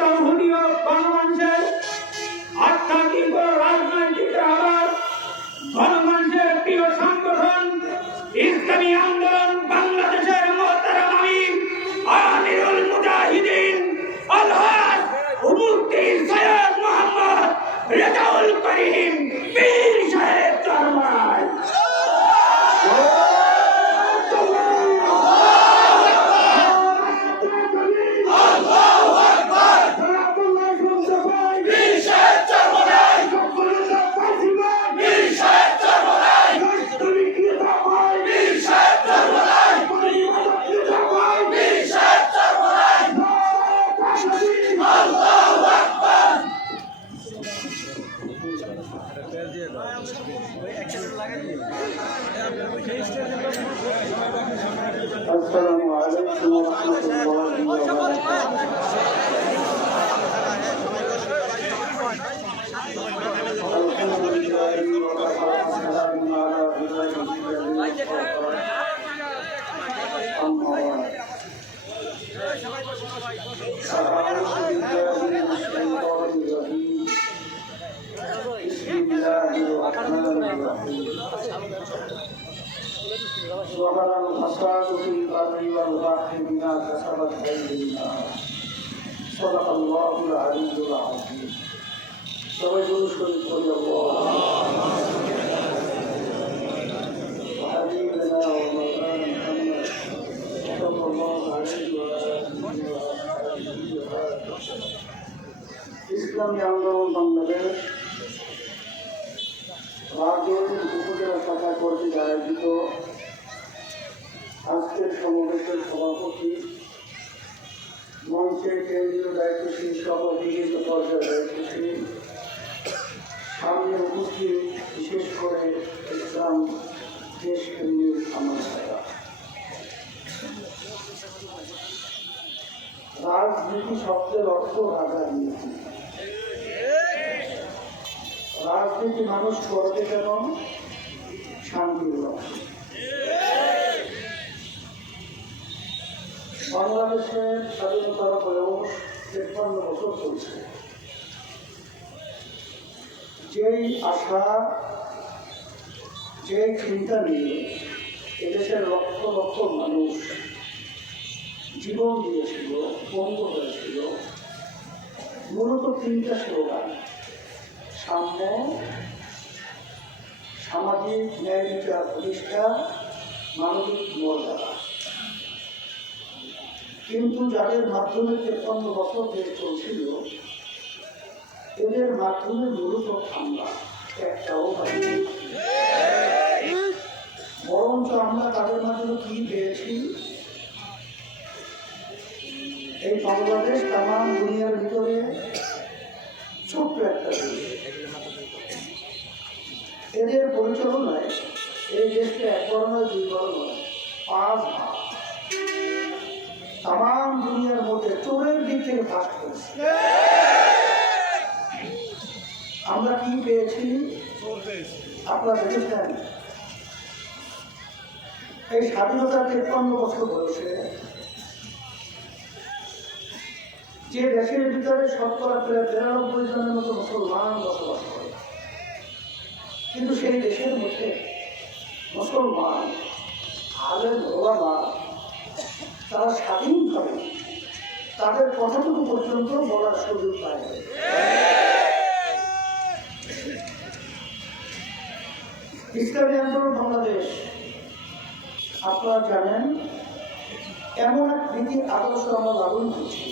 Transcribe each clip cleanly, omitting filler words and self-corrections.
চৌধুরীয় গণমানুষের আধ্যাত্মিক ও রাজনৈতিক আবার গণমানুষের প্রিয় সংগঠন ইসলামী আন্দোলন বাংলাদেশের মোহতারাম আমির আমিরুল মুজাহিদিন আলহাজ মুফতি সৈয়দ মোহাম্মদ রেজাউল করিম পীর সাহেব চরমায় السلام عليكم ورحمة الله وبركاته. الحمد لله وكفى وسلام على عباده الذين اصطفى. أما بعد فأعوذ بالله من الشيطان الرجيم. بسم الله الرحمن الرحيم. ظهر الفساد في البر والبحر بما كسبت أيدي الناس. صدق الله العلي العظيم. সবাই বলুন শরীফ করি وحبيبنا ومولانا محمد صلى الله عليه وآله وسلم. ইসলামী আন্দোলন বাংলাদেশ রাজের উপজেলা শাখা কর্তৃক আয়োজিত আজকের সমাবেশের সভাপতি, মঞ্চের কেন্দ্রীয় দায়িত্বশীল সহ বিভিন্ন পর্যায়ের দায়িত্বশীল, সামনে উপস্থিত বিশেষ করে ইসলাম দেশ কেন্দ্রীয় আমার ছাড়া, রাজনীতি শব্দের অর্থ রাজনীতি। রাজনীতি মানুষ করবে কেন? শান্তির লক্ষ্যে। বাংলাদেশের স্বাধীনতার বয়স ৫৩ বছর চলছে। যেই আশা, যে চিন্তা নিয়ে এদেশের লক্ষ লক্ষ মানুষ জীবন দিয়েছিল, বন্ধ হয়েছিল, মূলত ৩টা স্লোগান: সাম্য, সামাজিক ন্যায় বিচার প্রতিষ্ঠা, মানবিক মর্যাদা। কিন্তু যাদের মাধ্যমে ৫৩ বছর দেশ চলছিল, এদের মাধ্যমে মূলত আমরা একটাও পাইনি। বরঞ্চ আমরা তাদের মাধ্যমে কি পেয়েছি? এই বাংলাদেশ তামাম দুনিয়ার ভিতরে ছোট্ট একটা দেশ। এদের পরিচালনায় এই দেশকে একবার নয়, দুইবার নয়, 5 ভাগ তামাম দুনিয়ার মধ্যে চোরের দিক থেকে ফাঁস করেছে। আমরা কি পেয়েছি আপনারা দেখেছেন? এই স্বাধীনতার ৫৩ বছর বয়সে যে দেশের ভিতরে শতকরা প্রায় ৯২ জনের মতো মুসলমান বসবাস করে, কিন্তু সেই দেশের মধ্যে মুসলমান আলেম ওলামা তারা স্বাধীনভাবে তাদের কথাটুকু পর্যন্ত বলার সুযোগ পায়। ইসলামী আন্দোলন বাংলাদেশ, আপনারা জানেন, এমন এক নীতি আদর্শ আমরা লালন করছি,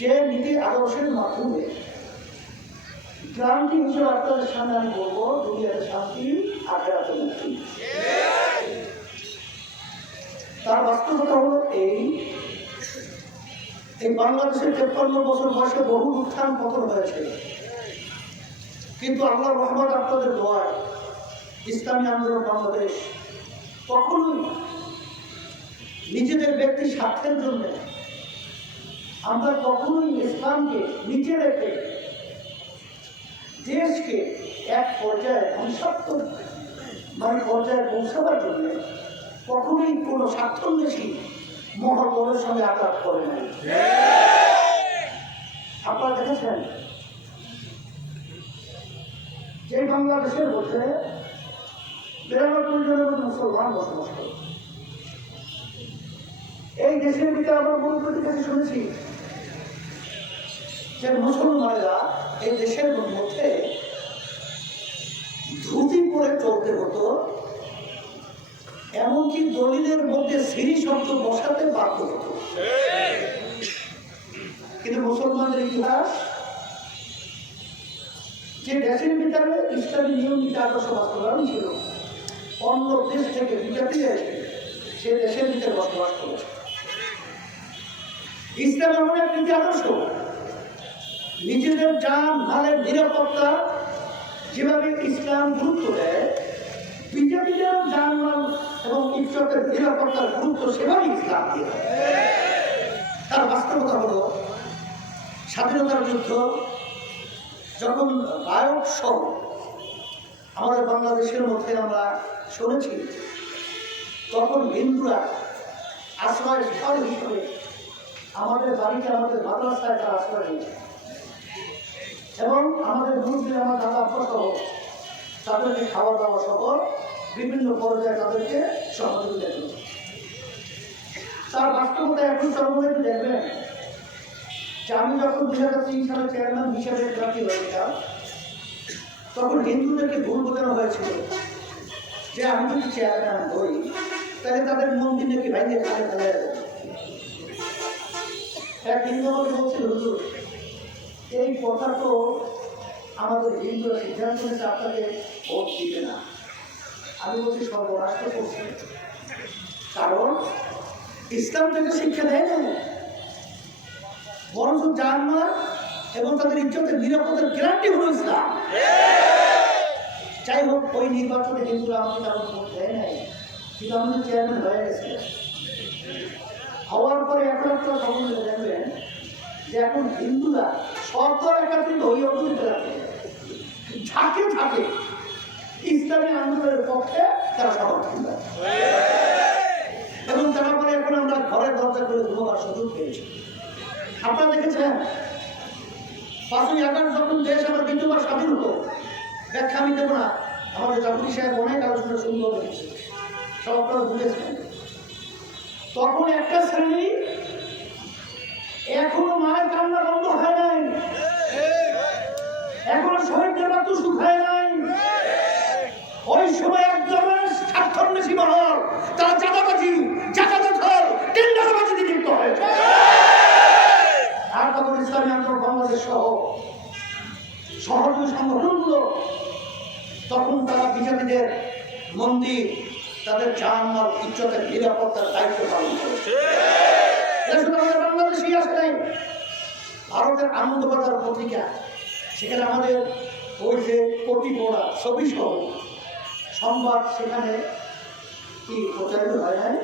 যে নীতি আদর্শের মাধ্যমে গ্রান্টি হিসেবে আপনাদের সামনে আমি বলবো দুনিয়াতে শান্তি, আখিরাতে মুক্তি। তার বাস্তবতা হলো এই বাংলাদেশের ৫৩ বছর বয়সে বহু উত্থান পতন হয়েছে, কিন্তু আল্লাহর রহমত, আপনাদের দোয়ায় ইসলামী আন্দোলন বাংলাদেশ কখনোই নিজেদের ব্যক্তি স্বার্থের জন্য আমরা কখনোই ইসলামকে নিচে রেখে দেশকে এক পর্যায়ে ধ্বংসাত্মক পর্যায়ে পৌঁছাবার জন্য কখনোই কোনো স্বার্থন্বেষী মহলের সঙ্গে আঘাত করে নাই। আপনারা দেখেছেন যে বাংলাদেশের মধ্যে 92 জনের মধ্যে মুসলমান বসবাস করে। এই দেশের ভিতরে আমরা মুখ্যমন্ত্রীর কাছে শুনেছি যে মুসলমানেরা এই দেশের মধ্যে ধুতি পরে চলতে হতো, এমনকি দলিলের মধ্যে সিঁড়ি শব্দ বসাতে বাধ্য হতো। কিন্তু মুসলমানদের ইতিহাস যে দেশের ভিতরে ইসলামী নিয়ম নীতি আদর্শ বাস্তবায়ন ছিল, অন্য দেশ থেকে বিজাতি এসে সে দেশের ভিতরে বসবাস করেছে। ইসলাম এমন এক নীতি আদর্শ, নিজেদের জান মালের নিরাপত্তা যেভাবে ইসলাম গুরুত্ব দেয়, বিজেপিদের জান মাল এবং ইজ্জতের নিরাপত্তার গুরুত্ব সেভাবে ইসলাম দিয়ে দেয়। তার বাস্তবতা হলো স্বাধীনতার যুদ্ধ যখন রায়ক সহ আমাদের বাংলাদেশের মধ্যে আমরা শুনেছি, তখন হিন্দুরা আশ্রয় স্থল হিসেবে আমাদের বাড়িতে, আমাদের মাদ্রাসায় তারা আশ্রয় নিয়েছে এবং আমাদের মুরব্বী, আমার দাদা সহ তাদেরকে খাওয়া দাওয়া সহ বিভিন্ন পর্যায়ে তাদেরকে সহযোগিতা করেছে। তার বাস্তবতা এখন সর্বদাই দেখবেন যে আমি যখন 2003 সালে চেয়ারম্যান হিসেবে প্রার্থী হয়েছিলাম, তখন হিন্দুদেরকে ভুল বোঝানো হয়েছিল যে আমি যদি চেয়ারম্যান হই তাহলে তাদের মন্দির নাকি ভাইয়ে ফেলে ফেলে যাবে। এক হিন্দু আমাকে বলছিল, হুজুর এই কথা তো আমাদের হিন্দুরা সিদ্ধান্ত নিতে আপনাকে ভোট দিবে না। আমি বলছি সর্বরাষ্ট্র করছি, কারণ ইসলাম থেকে শিক্ষা দেয় না, বরঞ্চ জানমাল এবং তাদের ইজ্জতের নিরাপত্তার গ্যারান্টি হল ইসলাম। যাই হোক, ওই নির্বাচনে হিন্দুরা আমাকে কারণ ভোট দেয় নাই, কিন্তু আমাদের চেয়ারম্যান হয়ে গেছে। হওয়ার পরে এখন আপনারা খবর দেখবেন যে এখন হিন্দুরা শত একাত্রিত হয়ে ঝাঁকে ঝাঁকে ইসলামী আন্দোলনের পক্ষে তারা সমর্থন দেয় এবং তারা পরে এখন আমরা ঘরের দরজা করে ঘুমাবার সুযোগ পেয়েছি। আপনারা দেখেছেন 5ই আগস্ট যখন দেশ আমার দ্বিতীয়বার স্বাধীন হতো, ব্যাখ্যা আমি দেবো না, আমাদের জাফরি সাহেব অনেক আলোচনা সুন্দর দেখেছে, সব আপনারা বুঝেছেন। তখন একটা শ্রেণী এখনো মায়ের কান্না বন্ধ হয় নাই, এখনো শহীদদের রক্ত শুকায় নাই। ওই সময় এক ধরনের স্বার্থন্বেষী মহল, তারা চাঁদাবাজি, জাকাতখোর, টেন্ডারবাজিতে লিপ্ত হয়েছে। আর তখন ইসলামী আন্দোলন বাংলাদেশ সহ সহযোগী সংগঠনগুলো তখন তারা বিজেপিদের মন্দির, তাদের জানমাল, ইজ্জতের নিরাপত্তার দায়িত্ব পালন করেছে। এটা শুধু আমাদের বাংলাদেশেই আসে নাই, ভারতের আনন্দবাজার পত্রিকা, সেখানে আমাদের ওই যে কোটি পড়া ছবি সহ সংবাদ সেখানে কি প্রচারিত হয় নাই,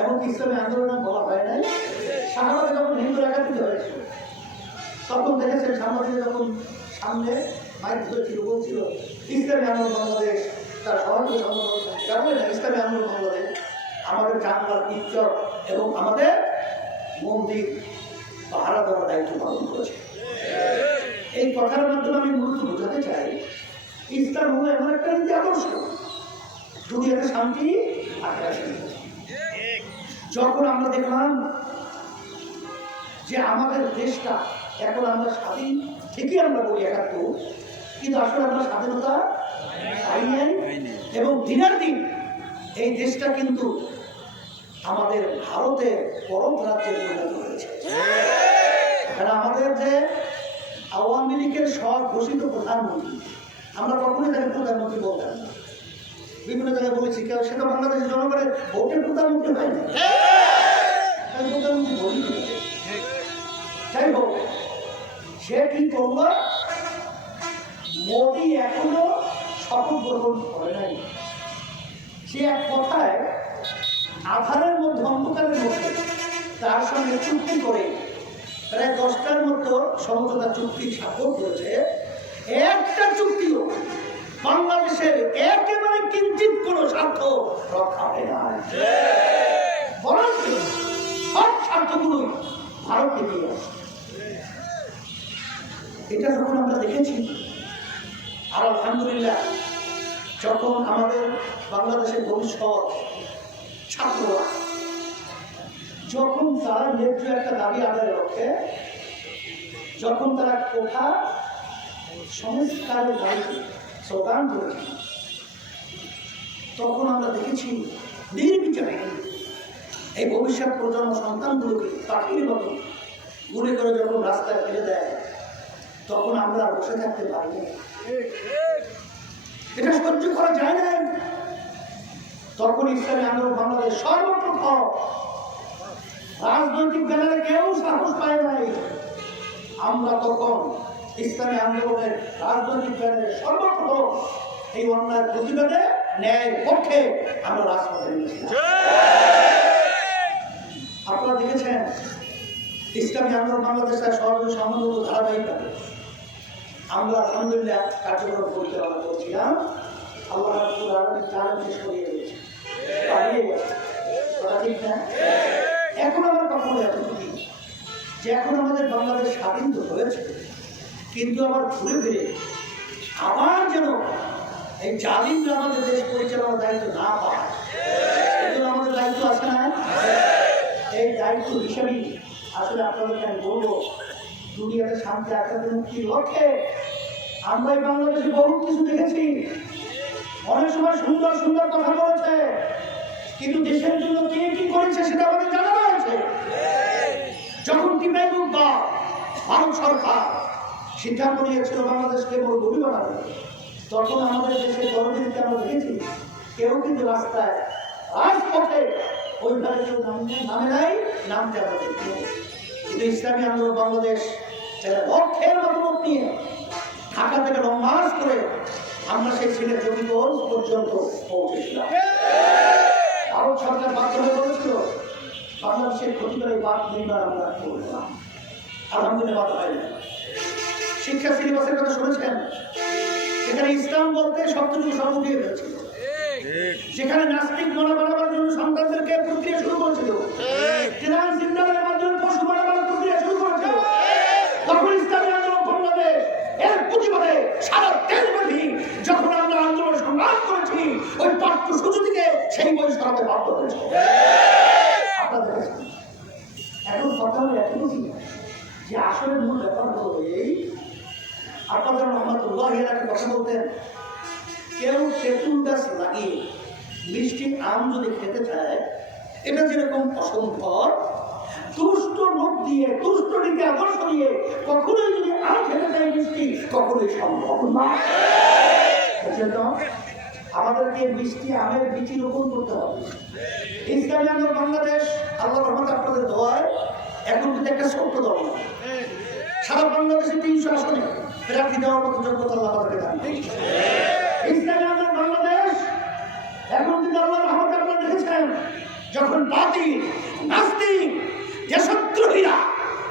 এমনকি ইসলামী আন্দোলন বলা হয় নাই। শাহবাগে যখন হিন্দু একাত্রিত হয়েছিল, তখন দেখেছেন সাংবাদিক যখন সামনে মাইক ধরেছিল, বলছিল ইসলামী আন্দোলন বাংলাদেশ, তার সহযোগী সংগঠন ইসলামী আন্দোলন বাংলাদেশ আমাদের জানমাল, ইজ্জত এবং আমাদের মন্দির পাহারা দেওয়ার দায়িত্ব পালন করেছে। এই কথার মাধ্যমে আমি মূলত বোঝাতে চাই, ইসলাম হলো এমন একটা নীতি আদর্শ, দুনিয়াতে শান্তি, আখেরাতে শান্তি। যখন আমরা দেখলাম যে আমাদের দেশটা এখন আমরা স্বাধীন, ঠিকই আমরা বলি 71, কিন্তু আসলে আমরা স্বাধীনতা পাই নাই এবং দিনের দিন এই দেশটা কিন্তু আমাদের ভারতের পরম রাজ্যে পরিণত হয়েছে। কারণ আমাদের যে আওয়ামী লীগের স্বঘোষিত প্রধানমন্ত্রী, আমরা কখনোই তাকে প্রধানমন্ত্রী বলতাম না, বিভিন্ন জায়গায় বলেছি, কেউ সেটা বাংলাদেশের জনগণের ভোটের প্রধানমন্ত্রী হয় না, প্রধানমন্ত্রী বলি। যাই হোক, সে কি করল, মোদী এখনো শপথ গ্রহণ করে নাই। সে এক কথায় আধারের মধ্যে, অন্ধকারের মধ্যে তার সঙ্গে চুক্তি করে প্রায় 10টার মতো সমঝোতা চুক্তি স্বাক্ষর করেছে। একটা চুক্তিও বাংলাদেশের একেবারে কিঞ্চিত কোনো স্বার্থ রক্ষা হয় না, বরং সব স্বার্থগুলোই ভারতকে দিয়ে আসে। এটা যখন আমরা দেখেছি, আর আলহামদুলিল্লাহ যখন আমাদের বাংলাদেশের ভবিষ্যৎ ছাত্ররা যখন তারা ন্যায্য একটা দাবি আদায়ের লক্ষ্যে যখন তারা কোঠা সংস্কারের দায়িত্ব স্লোগান করেছে, তখন আমরা দেখেছি নির্বিচারে এই ভবিষ্যৎ প্রজন্ম সন্তানগুলোকে পাখির মতো গুলি করে যখন রাস্তায় ফেলে দেয়, তখন আমরা বসে থাকতে পারি না। এটা সহ্য করা যায় না। তখন ইসলামী আন্দোলন বাংলাদেশ সর্বপ্রথম রাজনৈতিক ব্যানারে কেউ সাহস পায় নাই। আমরা তখন ইসলামী আন্দোলনের রাজনৈতিক ব্যানারে সর্বপ্রথম এই অন্যায়ের প্রতিবাদে ন্যায়ের পক্ষে আমরা রাজপথে নেমেছিলাম। আপনারা দেখেছেন ইসলামী আন্দোলন বাংলাদেশের সহযোগী সামান্য ধারাবাহিকভাবে আমরা আলহামদুলিল্লাহ কার্যক্রম পরিচালনা করছিলাম। আল্লাহ শেষ করিয়ে দিয়েছে, পালিয়ে গেছে, ঠিক না? এখন আমার কখনো এতটুকু যে এখন আমাদের বাংলাদেশ স্বাধীন তো হয়েছে, কিন্তু আবার ঘুরে ফিরে আবার যেন এই জালিমরা আমাদের দেশ পরিচালনার দায়িত্ব না পায়, এই জন্য আমাদের দায়িত্ব আছে না। এই দায়িত্ব হিসেবেই আসলে আপনাদেরকে আমি বলবো, দুনিয়াতে শান্তি আকাদের মুক্তির লক্ষ্যে আমরা এই বাংলাদেশে বহু কিছু দেখেছি। অনেক সময় সুন্দর সুন্দর কথা বলেছে, কিন্তু দেশের জন্য কে কি করেছে সেটা আমাদের জানা রয়েছে। যখন ভারত সরকার সিদ্ধান্ত নিয়েছিল বাংলাদেশকে মরুভূমি বানাবে, তখন আমাদের দেশের জনগণকে আমরা দেখেছি কেউ কিন্তু রাস্তায় রাজপথে ওইভাবে কেউ নামে নাই, নামতে আমরা দেখি। কিন্তু ইসলামী আন্দোলন বাংলাদেশ লক্ষ্যের মতো নিয়ে ঢাকা থেকে লং মার্চ করে আমরা সেই সিলেট জমিগঞ্জ পর্যন্ত পৌঁছেছিলাম। ভারত সরকার বাধ্য হয়ে বলেছিল বাংলাদেশের ক্ষতিকারী বাদ নির্মাণ আমরা করলাম। আলহামদুলিল্লাহ বাধা হয় না। শিক্ষা সিলেবাসের কথা শুনেছেন, এখানে ইসলাম বলতে সবকিছু সব উঠিয়ে ফেলছিল। যেখানে নাস্তিক মনে বানাবার জন্য সন্তানদেরকে প্রক্রিয়া শুরু করেছিল, ট্রান্সজেন্ডারের মাধ্যমে পশু বানাবার প্রক্রিয়া শুরু করেছিল, তখন ইসলামী আন্দোলন বাংলাদেশ এর প্রতিবাদে সারা দেশব্যাপী যখন আমরা আন্দোলন সংগ্রাম করেছি, ওই পাঠ্যসূচি থেকে সেই বই সরাতে বাধ্য হয়েছে। আপনারা দেখেছেন। এখন কথা হলো এতটুকু যে আসলে মূল ব্যাপার হলো এই, আপনাদের রহমতুল্লাহ এলাকে কথা বলতেন, কেউ তেঁতুল গাছ লাগিয়ে মিষ্টি আম যদি খেতে চায়, এটা যেরকম অসম্ভব, দুষ্ট লোক দিয়ে দুষ্ট নীতি আদর্শ দিয়ে কখনোই যদি আম খেতে চায় মিষ্টি, কখনোই সম্ভব না। আমাদেরকে মিষ্টি আমের বীজ রোপণ করতে হবে। ইসলামী আন্দোলন বাংলাদেশ আল্লাহ রহমত আপনাদের দোয়ায় এখন কিন্তু একটা ছোট্ট দল না, সারা বাংলাদেশে 300 আসনে প্রার্থী দেওয়ার মতো যোগ্যতা আল্লাহ আমাদেরকে দান করেছে। ইসলামী আন্দোলন বাংলাদেশ এখন কিন্তু আল্লাহ রহমত আপনারা দেখেছেন, যখন বাতিল নাস্তিক দেশদ্রোহীরা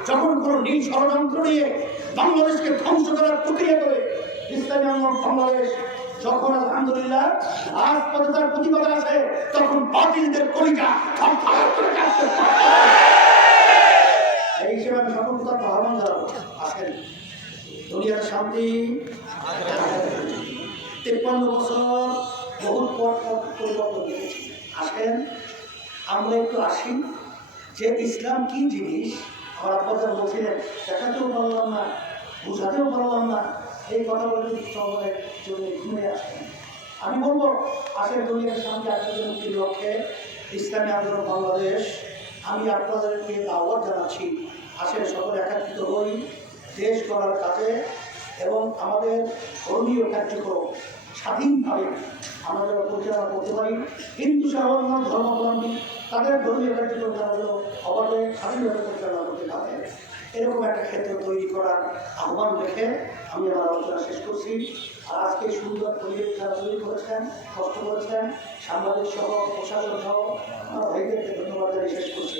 যখন কোনো নীল ষড়যন্ত্র নিয়ে বাংলাদেশকে ধ্বংস করার প্রক্রিয়া করে, ইসলামী আন্দোলন বাংলাদেশ যখন আলহামদুলিল্লাহ রাজপথে তার প্রতিবাদ আসে, তখন বাতিলদের কলিজা থরথর করে কাঁপতে থাকে। এই হিসেবে আমি সকলতার আহ্বান জানাবো, আসেন দুনিয়ার শান্তি। 53 বছর বহুত পথ পরিবর্তন দেখেছি। আসেন আমরা একটু আসি যে ইসলাম কি জিনিস। আমার আব্বাজান বলছিলেন, দেখাতেও পারলাম না, বুঝাতেও পারলাম না, এই কথা বলে সবাই চলে ঘুরে আসেন। আমি বলবো আসেন দুনিয়ার শান্তি আকাদের মুক্তির লক্ষ্যে ইসলামী আন্দোলন বাংলাদেশ, আমি আপনাদেরকে দাওয়াত জানাচ্ছি, আসেন সকলে একাত্রিত হই দেশ গড়ার কাজে এবং আমাদের ধর্মীয় কার্যক্রম স্বাধীনভাবে আমরা যারা পরিচালনা করতে পারি। হিন্দু সহ অন্যান্য ধর্মাবলম্বী তাদের ধর্মীয় কার্যক্রম যেন অবাধে স্বাধীনভাবে পরিচালনা করতে পারে, এরকম একটা ক্ষেত্র তৈরি করার আহ্বান রেখে আমি আমার আলোচনা শেষ করছি। আর আজকে সুন্দর পরিবেশ যারা তৈরি করেছেন, কষ্ট করেছেন, সাংবাদিক সহ প্রশাসন সহ আমার ভাইদেরকে ধন্যবাদ জানিয়ে শেষ করছি।